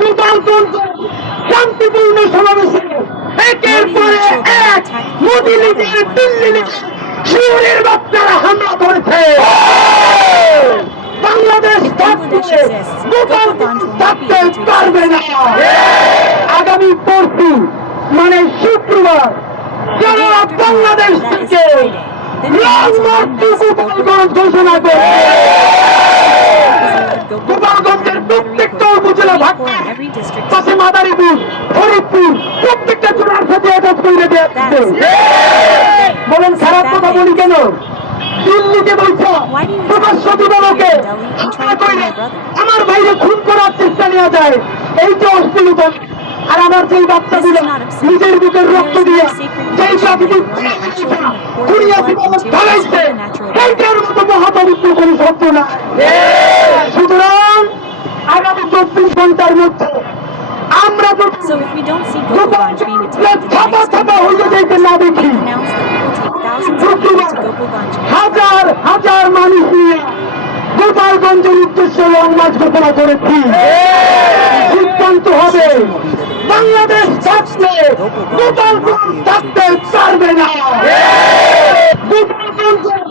গোপালগঞ্জ শান্তিপূর্ণ সমাবেশে একের পরে এক মোদী লীগের দিল্লি লীগের শিবিরের বাচ্চারা হামলা করেছে। বাংলাদেশ থাকতে গোপালগঞ্জ থাকতে পারবে না। আগামী পরশু মানে শুক্রবার যারা বাংলাদেশ থেকে গোপালগঞ্জ ঘোষণা করে গোপালগঞ্জের প্রত্যেকটা উপজেলা ভাগ পাশে মাদারীপুর ফরিদপুর প্রত্যেকটা জেলার সাথে অ্যাটাচ করে বলেন খারাপ কথা বলি কেন? দিল্লিতে বলছ প্রকাশ্য দিবালোকে আমার বাইরে খুন করার চেষ্টা নেওয়া যায়, এই যে অশ্লীলতা। আর আমার যেই বাচ্চাগুলো নিজের বুকের রক্ত দিয়ে যেই প্রাকৃতিক সেইটার মতো মহাপবিত্র কোনো শব্দ না। সুতরাং আগামী 24 ঘন্টার মধ্যে আমরা ছাপা ছাপা হয়ে যেতে না দেখি হাজার হাজার মানুষ নিয়ে গোপালগঞ্জের উদ্দেশ্যে লং মার্চ ঘোষণা করেছি। সিদ্ধান্ত হবে বাংলাদেশ থাকলে গোপালগঞ্জ থাকতে পারবে না। গোপালগঞ্জের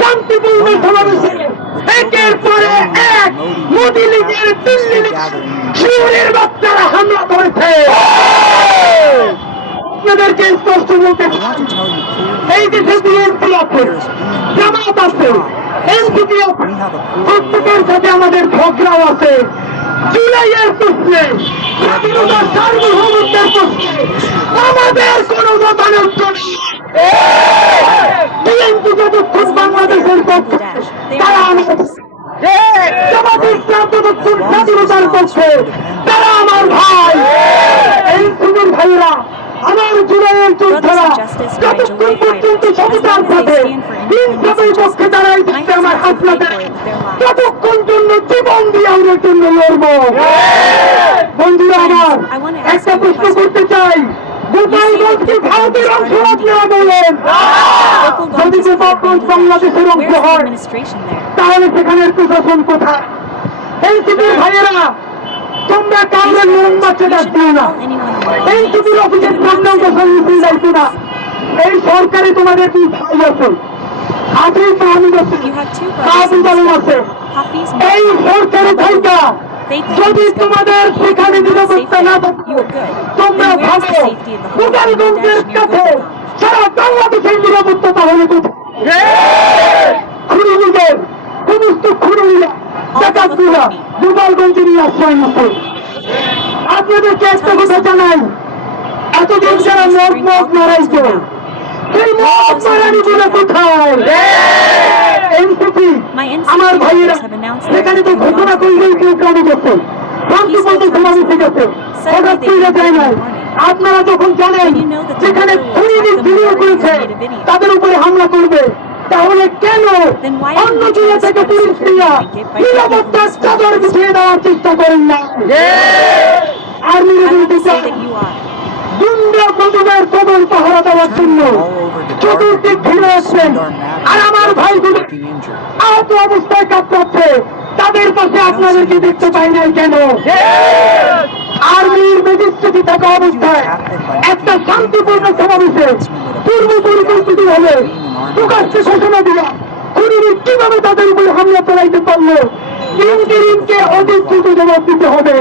শান্তিপূর্ণ সমাবেশে একের পরে এক মোদী লীগের দিল্লি লীগের শিবিরের বাচ্চারা হামলা করেছে। আপনাদেরকে স্পষ্ট বলতে এই দেশে বিএনপি আছে, জামাত আছে, এনসিপি আছে, প্রত্যেকের সাথে আমাদের ঝগড়াও আছে। জুলাইয়ের প্রশ্নে স্বাধীনতার সার্বভৌমত্বের প্রশ্নে আমাদের কোন মতানৈক্য নেই। বিএনপি যতক্ষণ বাংলাদেশের পক্ষে তারা আমাদের জামাত ইসলাম যতক্ষণ স্বাধীনতার পক্ষে তারা আমার ভাই। এনসিপির ভাইরা আমার জুলাইয়ের যোদ্ধারা যতক্ষণ পর্যন্ত সততার সাথে ইনসাফের পক্ষে দাঁড়াই থাকতে আমার আপনাদের ততক্ষণ জন্য জীবন দিয়ে আমরা জন্য লড়ব। বন্ধুরা আমার একটা প্রশ্ন করতে চাই, গোপালগঞ্জ কি ভারতের অংশ আপনারা বলেন? যদি গোপালগঞ্জ বাংলাদেশের অংশ হয় তাহলে সেখানের প্রশাসন কোথায়? এনসিপির ভাইয়েরা তোমরা কাউরে মোমবাতি ডাক দিও না, এনসিপির অফিসের সামনেও গোসল মিছিল যাইতো না। এই সরকারে তোমাদের দুই ভাই আছে, হাফিজ মাহমুদ আছে, কাবুল আলম আছে। এই সরকারি ভাইটা যদি তোমাদের সেখানে নিরাপত্তা না থাকে তোমরা ভাবো গোপালগঞ্জের কাছে সারা বাংলাদেশের নিরাপত্তা তাহলে কোথায়? খুনি লীগের সমস্ত খুনিরা ডাকাতগুলা গোপালগঞ্জে নিয়ে আশ্রয় নিচ্ছে। আপনাদেরকে একটা কথা জানাই, এতদিন যারা মদ মদ মারাইছে সেই মদ মারানি গুলো কোথায়? এনসিপি আমার ভাইয়েরা সেখানে তো ঘোষণা করলেই কেউ কামে গেছে, শান্তিপূর্ণ সমাবেশে গেছে, হঠাৎ করে যায় নাই। আপনারা যখন জানেন যেখানে খুনিদের ভিডিও করেছে তাদের উপরে হামলা করবে, তাহলে কেন অন্য জেলা থেকে পুলিশ দিয়া নিরাপত্তার চাদর বিছিয়ে দেওয়ার চেষ্টা করেন না? আর্মির বলতে চাই গুন্ডা প্রথমের কবর পাহারা দেওয়ার জন্য চতুর্দিক ঘিরে আসছেন, আর আমার ভাইগুলো আহত অবস্থায় কাঁপছে, তাদের পাশে আপনাদেরকে দেখতে পাই নাই কেন? আর্মির ম্যাজিস্ট্রেটে থাকা অবস্থায় একটা শান্তিপূর্ণ সমাবেশে পূর্ব পরিকল্পিত ভাবে প্রকাশ্যে ঘোষণা দিলা খুনিরা কিভাবে তাদের উপরে হামলা চালাইতে পারলো? ইন্টারিমকে অধিকৃত জবাব দিতে হবে,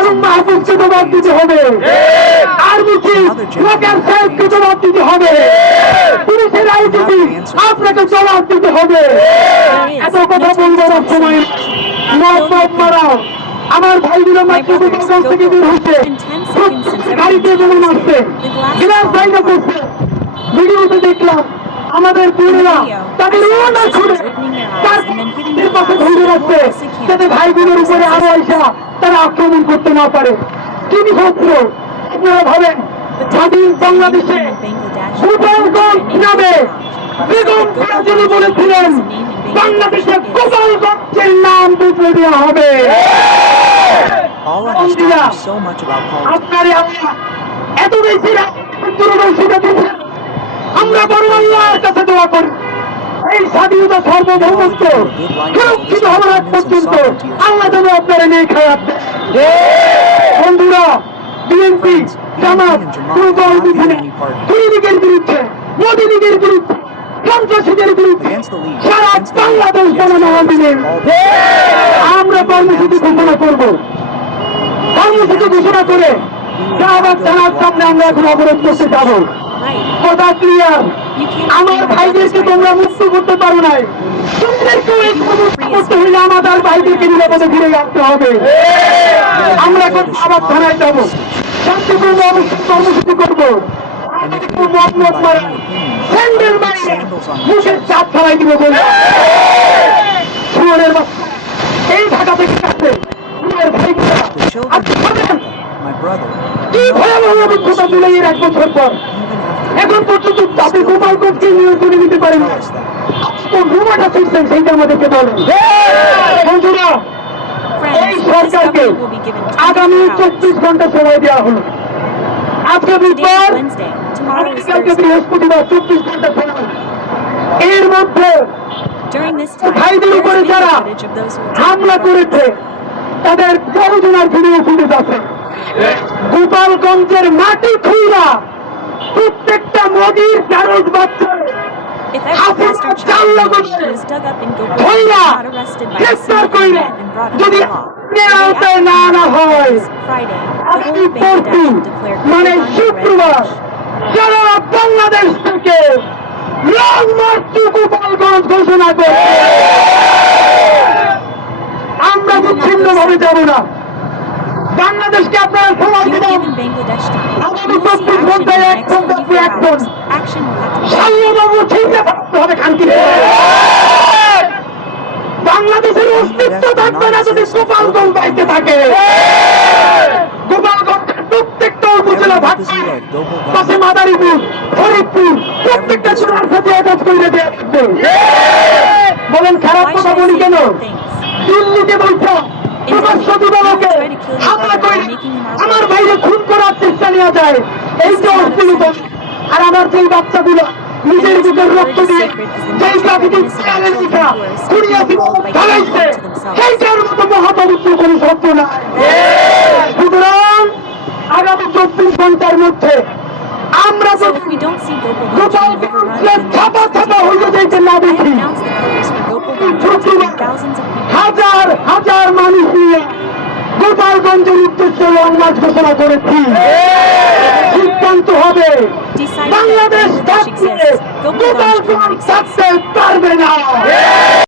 এবং মাহফুজকে জবাব দিতে হবে, আর্মি চিফ ওয়াকার সাহেবকে জবাব দিতে হবে, পুলিশের আইজিপি আপনাকে জবাব দিতে হবে। এত কথা বলবার সময় মদ মারাও আমার ভাইগুলো মাত্র গোপালগঞ্জ থেকে বের হচ্ছে, গাড়িতে বেরো মারছে, গ্লাস ভাইনা করছে। ভিডিওতে দেখলাম আমাদের বোনেরা তাদের ওনা ছুড়ে তার পাশে ধরে রাখছে যাতে ভাইগুলোর উপরে আরো আইসা তারা আক্রমণ করতে না পারে। কি বিভক্ত আপনারা ভাবেন? স্বাধীন বাংলাদেশে গোপালগঞ্জ নামে বেগম যিনি বলেছিলেন বাংলাদেশে গোপালগঞ্জের নাম বদলে দেওয়া হবে। আপনারা এত বেশি দূরদর্শিতা দিচ্ছেন, আমরা বড় আল্লাহর কাছে দোয়া করি এই স্বাধীনতা সার্বভৌমত্ব সুরক্ষিত হওয়ার আগ পর্যন্ত আল্লাহ যেন আপনারা নিয়ে খারাপ বন্ধুরা, বিএনপি জামাত কোন দল বিধানে দুই লীগের বিরুদ্ধে, মোদী লীগের বিরুদ্ধে, সন্ত্রাসীদের বিরুদ্ধে সারা বাংলাদেশ বানানো হবে। আমরা কর্মসূচি ঘোষণা করব। কর্মসূচি ঘোষণা করে শাহবাগ থানার সামনে আমরা এখন অবরোধ করতে যাব। কথা ক্লিয়ার? আমার ভাইদেরকে তোমরা মুক্ত করতে পারো নাই, তোমাদেরকেও এই মুক্ত করতে হলে আমাদের ভাইদেরকে নিরাপদে ফিরে আসতে হবে। আমরা এখন শাহবাগ থানায় যাব, শান্তিপূর্ণ অবস্থান কর্মসূচি করবো। স্যান্ডেল মারিয়ে মুখের চাপ ফেলাই দিব বলে সুরের বাচ্চা এই ঢাকা থেকে আসছে তোমার ভাইরা কি ভয়াবহ অভিজ্ঞতা দিলে এর 1 বছর পর এখন পর্যন্ত আপনি গোপালগঞ্জকে নিয়ন্ত্রণে নিতে পারেন কোন রুমাটা ফিরছেন সেইটা আমাদেরকে বলেন। বন্ধুরা, এই সরকারকে আগামী 24 ঘন্টা সময় দেওয়া হলো। আজকে বুধবার, আগামীকালকে বৃহস্পতিবার, 24 ঘন্টা সময়। এর মধ্যে ভাইদের উপরে যারা হামলা করেছে তাদের বড়জনার ভিডিও ফুটেজ আছে। গোপালগঞ্জের মাটি খুইরা প্রত্যেকটা মোদির চারজ বাচ্চা যদি আওতায় না আনা হয় আগামী পরশু মানে শুক্রবার সারা বাংলাদেশ থেকে লং মার্চ টু গোপালগঞ্জ ঘোষণা করে আমরা বিচ্ছিন্ন ভাবে যাব না। বাংলাদেশকে আপনারা সময় দিবেন আগামী 24 ঘন্টায় 1 ঘন্টা পর 1 ঘন্টা সাল্যবাবু ঠিক থাকতে হবে। খানকি বাংলাদেশের অস্তিত্ব থাকবে না যদি গোপালগঞ্জ বাইতে থাকে। গোপালগঞ্জের প্রত্যেকটা উপজেলা ভাগ পাশে মাদারীপুর, ফরিদপুর প্রত্যেকটা জেলার সাথে অ্যাটাচ করে দেওয়া থাকবে। বলেন খারাপ কথা বলি কেন? দিল্লিতে বলছো হামলা করে আমার বাইরে খুন করার চেষ্টা নেওয়া যায়, এই যে অস্থিরতা। আর আমার যেই বাচ্চাগুলো নিজের বুকের রক্ত দিয়ে যেই প্রাকৃতিক লেখা ঢালাইছে সেইটার মতো মহাপবিত্র কোনো শব্দ নাই। সুতরাং আগামী 24 ঘন্টার মধ্যে আমরা ছাপা ছাপা হইতে যাইতে না দেখি হাজার হাজার মানুষ নিয়ে গোপালগঞ্জের উদ্দেশ্যে লং মার্চ ঘোষণা করেছি। সিদ্ধান্ত হবে বাংলাদেশ থাকতে গোপালগঞ্জ থাকতে পারবে না।